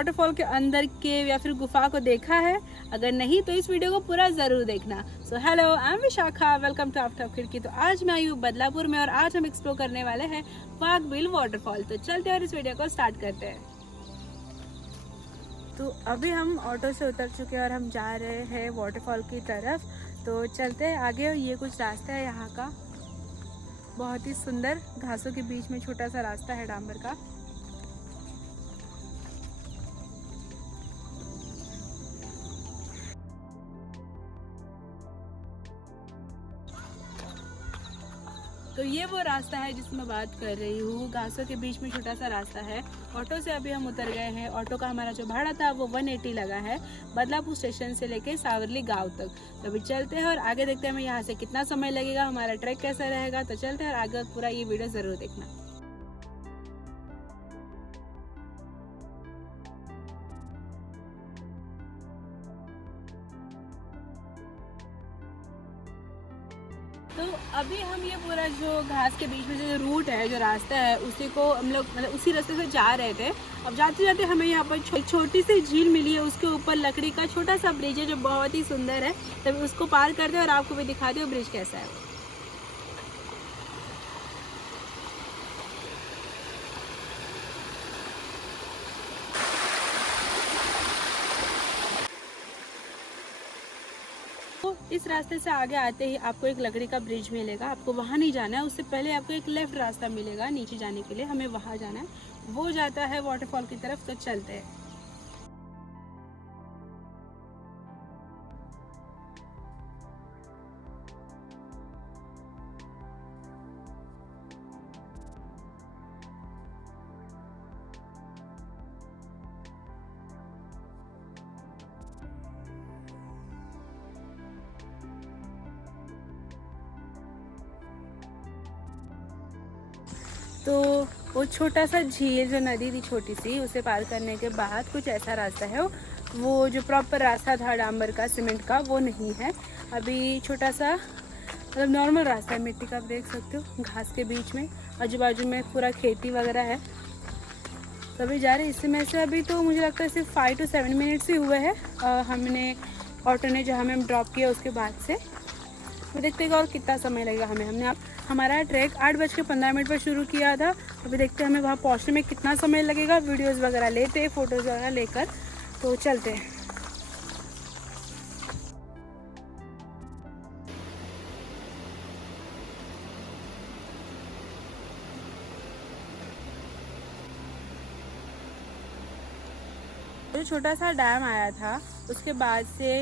Waterfall के अंदर केव या फिर गुफा को देखा है? अगर नहीं तो इस वीडियो को पूरा ज़रूर देखना। So hello, I am Vishakha, welcome to after Khidki. तो आज मैं आई हूँ बदलापुर में और आज हम एक्सप्लोर करने वाले हैं वाघबिल वाटरफॉल। तो चलते हैं और इस वीडियो को स्टार्ट करते हैं। तो अभी हम ऑटो से उतर चुके हैं और हम जा रहे हैं वाटरफॉल की तरफ। तो चलते हैं आगे। ये कुछ रास्ता है यहाँ का, बहुत ही सुंदर घासों के बीच में छोटा सा रास्ता है डांबर का। तो ये वो रास्ता है जिसमें मैं बात कर रही हूँ, घासों के बीच में छोटा सा रास्ता है। ऑटो से अभी हम उतर गए हैं। ऑटो का हमारा जो भाड़ा था वो 180 लगा है, बदलापुर स्टेशन से लेके सावरली गांव तक। तो अभी चलते हैं और आगे देखते हैं हमें यहाँ से कितना समय लगेगा, हमारा ट्रैक कैसा रहेगा। तो चलते हैं और आगे पूरा ये वीडियो ज़रूर देखना। तो अभी हम ये पूरा जो घास के बीच में जो रूट है, जो रास्ता है, उसी को हम लोग मतलब उसी रास्ते से जा रहे थे। अब जाते जाते हमें यहाँ पर छोटी सी झील मिली है, उसके ऊपर लकड़ी का छोटा सा ब्रिज है जो बहुत ही सुंदर है। तब उसको पार करते हैं और आपको भी दिखाते हो ब्रिज कैसा है। तो इस रास्ते से आगे आते ही आपको एक लकड़ी का ब्रिज मिलेगा। आपको वहाँ नहीं जाना है, उससे पहले आपको एक लेफ्ट रास्ता मिलेगा नीचे जाने के लिए, हमें वहाँ जाना है। वो जाता है वाटरफॉल की तरफ। तो चलते हैं। तो वो छोटा सा झील जो नदी थी छोटी सी, उसे पार करने के बाद कुछ ऐसा रास्ता है। वो जो प्रॉपर रास्ता था डांबर का, सीमेंट का, वो नहीं है। अभी छोटा सा मतलब नॉर्मल रास्ता है मिट्टी का, आप देख सकते हो घास के बीच में। आजू बाजू में पूरा खेती वगैरह है। तो अभी जा रहे हैं इसमें से। अभी तो मुझे लगता है सिर्फ 5 to 7 मिनट्स ही हुए हैं हमने ऑटो ने जो हमें ड्रॉप किया उसके बाद से। तो देखते हैं और कितना समय लगेगा हमें। हमारा ट्रैक 8:15 पर शुरू किया था। अभी देखते हैं हमें वहाँ पहुँचने में कितना समय लगेगा। वीडियोस वगैरह लेते हैं, फ़ोटोज़ वगैरह लेकर। तो चलते हैं। जो छोटा सा डैम आया था उसके बाद से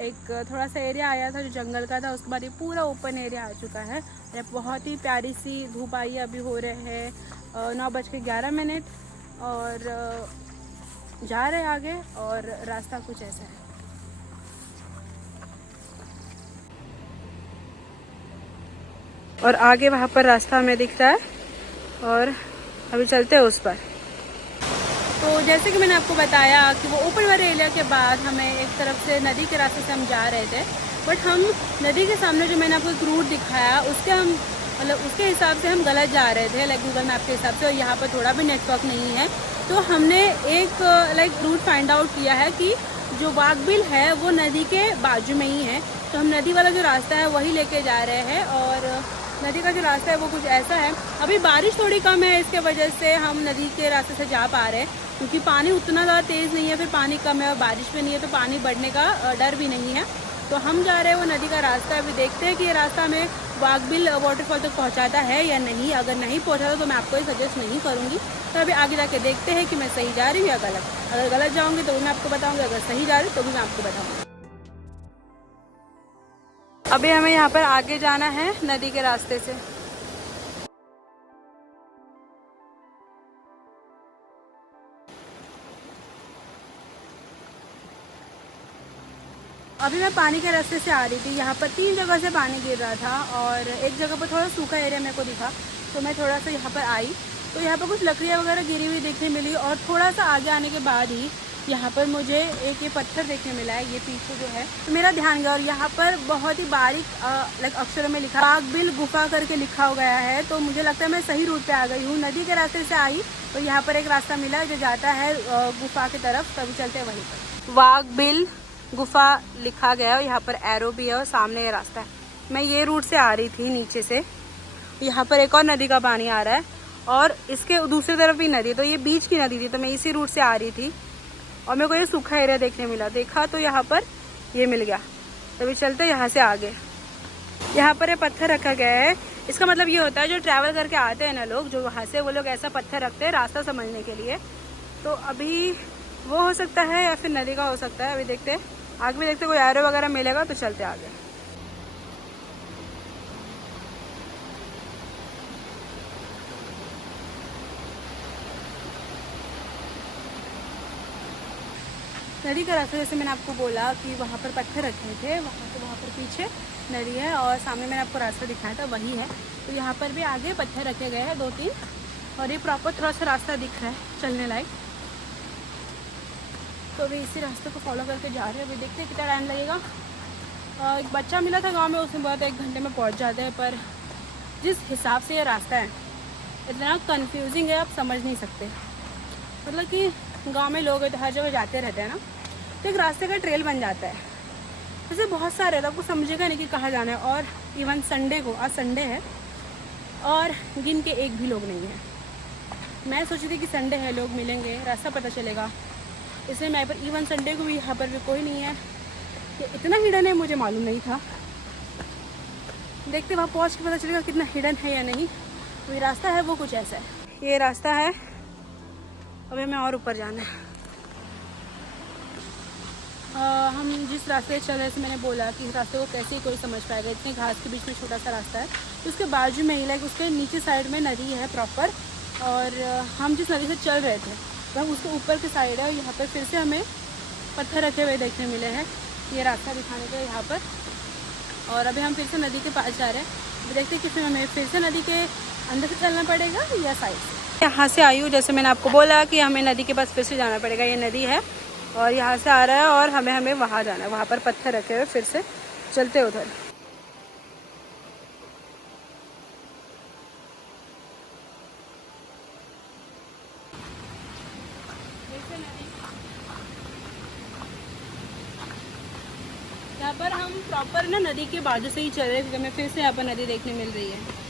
एक थोड़ा सा एरिया आया था जो जंगल का था। उसके बाद ये पूरा ओपन एरिया आ चुका है। बहुत ही प्यारी सी धूप आई। अभी हो रहे हैं 9:11 और जा रहे हैं आगे। और रास्ता कुछ ऐसा है। और आगे वहाँ पर रास्ता हमें दिखता है और अभी चलते हैं उस पर। तो जैसे कि मैंने आपको बताया कि वो ओपन वाले एरिया के बाद हमें एक तरफ से नदी के रास्ते से हम जा रहे थे, बट हम नदी के सामने जो मैंने आपको एक रूट दिखाया उसके हम मतलब उसके हिसाब से हम गलत जा रहे थे, लाइक गूगल मैप के हिसाब से। और यहाँ पर थोड़ा भी नेटवर्क नहीं है। तो हमने एक लाइक रूट फाइंड आउट किया है कि जो वाघबिल है वो नदी के बाजू में ही है। तो हम नदी वाला जो रास्ता है वही लेके जा रहे हैं। और नदी का जो रास्ता है वो कुछ ऐसा है। अभी बारिश थोड़ी कम है, इसके वजह से हम नदी के रास्ते से जा पा रहे हैं, क्योंकि पानी उतना ज़्यादा तेज़ नहीं है, फिर पानी कम है और बारिश भी नहीं है, तो पानी बढ़ने का डर भी नहीं है। तो हम जा रहे हैं वो नदी का रास्ता। अभी देखते हैं कि ये रास्ता हमें वाघबिल वाटरफॉल तक पहुंचाता है या नहीं। अगर नहीं पहुंचाता तो मैं आपको ये सजेस्ट नहीं करूंगी। तो अभी आगे जाके देखते हैं कि मैं सही जा रही हूँ या गलत। अगर गलत जाऊँगी तो भी मैं आपको बताऊँगी, अगर सही जा रही तो भी मैं आपको बताऊँगी। अभी हमें यहाँ पर आगे जाना है नदी के रास्ते से। अभी मैं पानी के रास्ते से आ रही थी। यहाँ पर 3 जगह से पानी गिर रहा था और एक जगह पर थोड़ा सूखा एरिया मेरे को दिखा, तो मैं थोड़ा सा यहाँ पर आई। तो यहाँ पर कुछ लकड़ियाँ वगैरह गिरी हुई देखने मिली और थोड़ा सा आगे आने के बाद ही यहाँ पर मुझे एक ये पत्थर देखने मिला है, ये पीछे जो है, तो मेरा ध्यान गया और यहाँ पर बहुत ही बारीक लाइक अक्षरों में लिखा वाघबिल गुफा करके लिखा हो गया है। तो मुझे लगता है मैं सही रूट पे आ गई हूँ। नदी के रास्ते से आई तो यहाँ पर एक रास्ता मिला जो जाता है गुफा की तरफ, तभी चलते हैं वहीं पर। वाघबिल गुफा लिखा गया है, यहाँ पर एरो भी है और सामने ये रास्ता है। मैं ये रूट से आ रही थी नीचे से, यहाँ पर एक और नदी का पानी आ रहा है और इसके दूसरी तरफ भी नदी है, तो ये बीच की नदी थी। तो मैं इसी रूट से आ रही थी और मेरे को ये सूखा एरिया देखने मिला, देखा तो यहाँ पर ये मिल गया, तभी चलते यहाँ से आगे। यहाँ पर ये पत्थर रखा गया है, इसका मतलब ये होता है जो ट्रैवल करके आते हैं ना लोग, जो वहाँ से, वो लोग ऐसा पत्थर रखते हैं रास्ता समझने के लिए। तो अभी वो हो सकता है या फिर नदी का हो सकता है, अभी देखते हैं आगे भी, देखते कोई एरो वगैरह मिलेगा तो चलते आगे। नदी का रास्ता, जैसे मैंने आपको बोला कि वहाँ पर पत्थर रखे थे, वहाँ पर पीछे नदी है और सामने मैंने आपको रास्ता दिखाया था वही है। तो यहाँ पर भी आगे पत्थर रखे गए हैं 2-3 और ये प्रॉपर थोड़ा सा रास्ता दिख रहा है चलने लायक। तो अभी इसी रास्ते को फॉलो करके जा रहे हैं, अभी देखते हैं कितना टाइम लगेगा। एक बच्चा मिला था गाँव में, उसने बोला था 1 घंटे में पहुँच जाते हैं, पर जिस हिसाब से ये रास्ता है इतना कन्फ्यूजिंग है, आप समझ नहीं सकते। मतलब कि गांव में लोग हर जगह जाते रहते हैं ना, तो एक रास्ते का ट्रेल बन जाता है। जैसे बहुत सारे तो आपको समझेगा नहीं कि कहाँ जाना है। और इवन संडे को, आज संडे है और गिन के एक भी लोग नहीं है। मैं सोची थी कि संडे है, लोग मिलेंगे, रास्ता पता चलेगा, इसलिए मैं पर इवन संडे को भी यहाँ पर भी कोई नहीं है। कि इतना हिडन है मुझे मालूम नहीं था, देखते वहाँ पहुँच के पता चलेगा कितना हिडन है या नहीं। तो ये रास्ता है वो कुछ ऐसा है, ये रास्ता है। अभी हमें और ऊपर जाना है। हम जिस रास्ते चल रहे थे, मैंने बोला कि इस रास्ते को कैसे ही कोई समझ पाएगा, इतने घास के बीच में छोटा सा रास्ता है। तो उसके बाजू में ही लाइक उसके नीचे साइड में नदी है प्रॉपर, और हम जिस नदी से चल रहे थे वह उसके ऊपर की साइड है। और यहाँ पर फिर से हमें पत्थर रखे हुए देखने मिले हैं, ये रास्ता दिखाने के यहाँ पर। और अभी हम फिर से नदी के पास जा रहे हैं, देखते हैं कि फिर हमें फिर से नदी के अंदर से चलना पड़ेगा या साइड से। यहाँ से आई हूँ, जैसे मैंने आपको बोला कि हमें नदी के पास फिर से जाना पड़ेगा। ये नदी है और यहाँ से आ रहा है और हमें वहाँ जाना है, वहाँ पर पत्थर रखे हुए, फिर से चलते उधर। यहाँ पर हम प्रॉपर ना नदी के बाजू से ही चल रहे हैं, क्योंकि हमें फिर से यहाँ पर नदी देखने मिल रही है।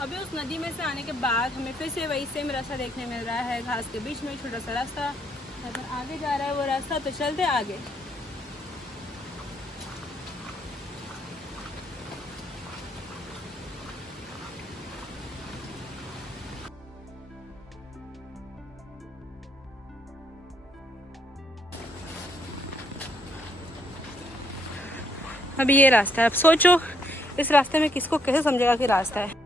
अभी उस नदी में से आने के बाद हमें फिर से वही सेम रास्ता देखने मिल रहा है, घास के बीच में छोटा सा रास्ता। अगर आगे जा रहा है वो रास्ता, तो चलते आगे। अभी ये रास्ता है, अब सोचो इस रास्ते में किसको कैसे समझेगा कि रास्ता है।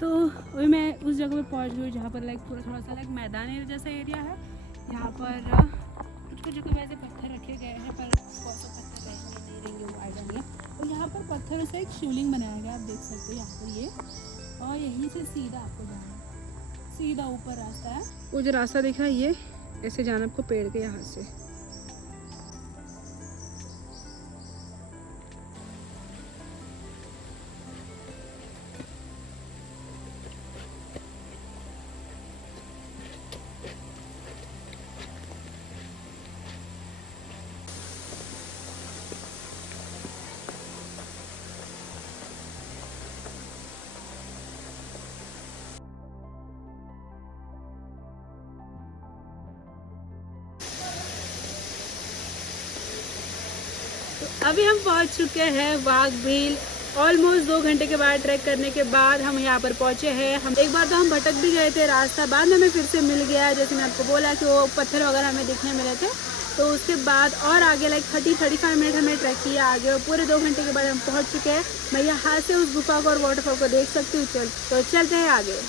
तो वही मैं उस जगह पे पहुंच गई जहाँ पर लाइक थोड़ा सा लाइक मैदान जैसा एरिया है। यहाँ पर कुछ जगह वैसे पत्थर रखे गए हैं, पर कौन सा पत्थर नहीं रहेंगे वो आइडिया नहीं है। और यहाँ पर पत्थरों से एक शिवलिंग बनाया गया, आप देख सकते हो यहाँ पर ये। और यहीं से सीधा आपको जाना है, सीधा ऊपर रास्ता है। वो जो रास्ता दिख रहा है ये ऐसे जाना आपको पेड़ के यहाँ से। अभी हम पहुंच चुके हैं वाघबिल। ऑलमोस्ट 2 घंटे के बाद ट्रैक करने के बाद हम यहाँ पर पहुंचे हैं। हम एक बार तो हम भटक भी गए थे रास्ता, बाद में हमें फिर से मिल गया। जैसे मैं आपको बोला कि वो पत्थर वगैरह हमें दिखने मिले थे, तो उसके बाद और आगे लाइक 30-35 मिनट हमें ट्रैक किया आगे, और पूरे 2 घंटे के बाद हम पहुँच चुके हैं। मैं यहाँ से उस गुफा को और वाटरफॉल को देख सकती हूँ। तो चलते हैं आगे।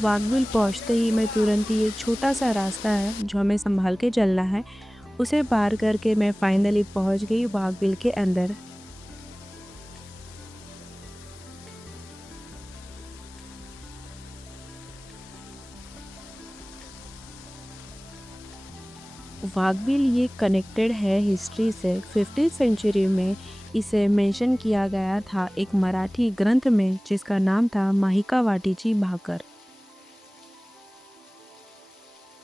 वाघबिल पहुंचते ही मैं तुरंत ही एक छोटा सा रास्ता है जो हमें संभाल के चलना है, उसे पार करके मैं फाइनली पहुंच गई वाघबिल के अंदर। वाघबिल ये कनेक्टेड है हिस्ट्री से। 15th सेंचुरी में इसे मेंशन किया गया था एक मराठी ग्रंथ में जिसका नाम था माहिका वाटीची भाकर।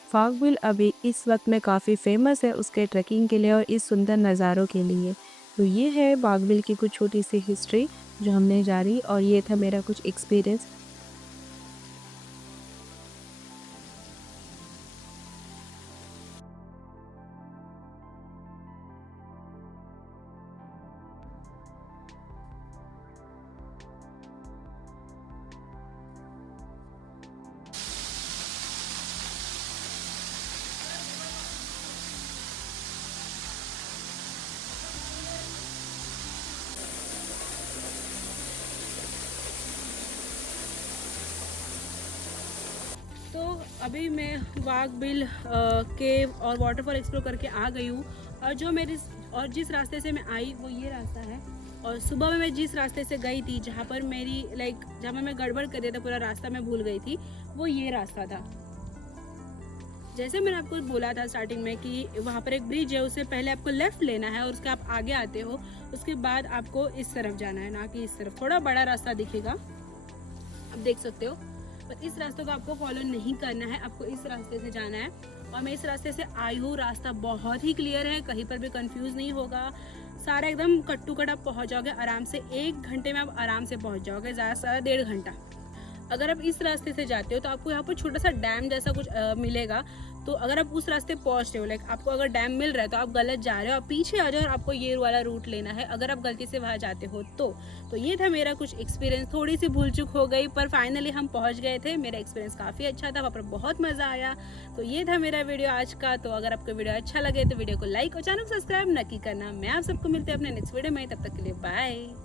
वाघबिल अभी इस वक्त में काफ़ी फेमस है उसके ट्रैकिंग के लिए और इस सुंदर नज़ारों के लिए। तो ये है वाघबिल की कुछ छोटी सी हिस्ट्री जो हमने जानी, और ये था मेरा कुछ एक्सपीरियंस। तो अभी मैं वाघबिल केव और वाटरफॉल एक्सप्लोर करके आ गई हूँ। और जिस रास्ते से मैं आई वो ये रास्ता है। और सुबह में मैं जिस रास्ते से गई थी, जहाँ पर मेरी जहाँ पर मैं गड़बड़ कर दिया था, पूरा रास्ता मैं भूल गई थी, वो ये रास्ता था। जैसे मैंने आपको बोला था स्टार्टिंग में कि वहाँ पर एक ब्रिज है, उससे पहले आपको लेफ़्ट लेना है और उसके आप आगे आते हो, उसके बाद आपको इस तरफ जाना है, ना कि इस तरफ। थोड़ा बड़ा रास्ता दिखेगा, आप देख सकते हो, पर इस रास्ते को आपको फॉलो नहीं करना है, आपको इस रास्ते से जाना है। और मैं इस रास्ते से आई हूँ, रास्ता बहुत ही क्लियर है, कहीं पर भी कंफ्यूज नहीं होगा, सारा एकदम कट टू कट आप पहुँच जाओगे आराम से। 1 घंटे में आप आराम से पहुँच जाओगे, ज़्यादा से ज़्यादा 1.5 घंटा। अगर आप इस रास्ते से जाते हो तो आपको यहाँ पर छोटा सा डैम जैसा कुछ मिलेगा। तो अगर आप उस रास्ते पहुँच रहे हो, आपको अगर डैम मिल रहा है तो आप गलत जा रहे हो, आप पीछे आ जाओ और आपको ये वाला रूट लेना है अगर आप गलती से वहाँ जाते हो तो ये था मेरा कुछ एक्सपीरियंस। थोड़ी सी भूल चूक हो गई पर फाइनली हम पहुँच गए थे। मेरा एक्सपीरियंस काफ़ी अच्छा था, वहाँ पर बहुत मज़ा आया। तो ये था मेरा वीडियो आज का। तो अगर आपको वीडियो अच्छा लगे तो वीडियो को लाइक और चैनल को सब्सक्राइब न की करना। मैं आप सबको मिलते हैं अपने नेक्स्ट वीडियो में, तब तक के लिए बाय।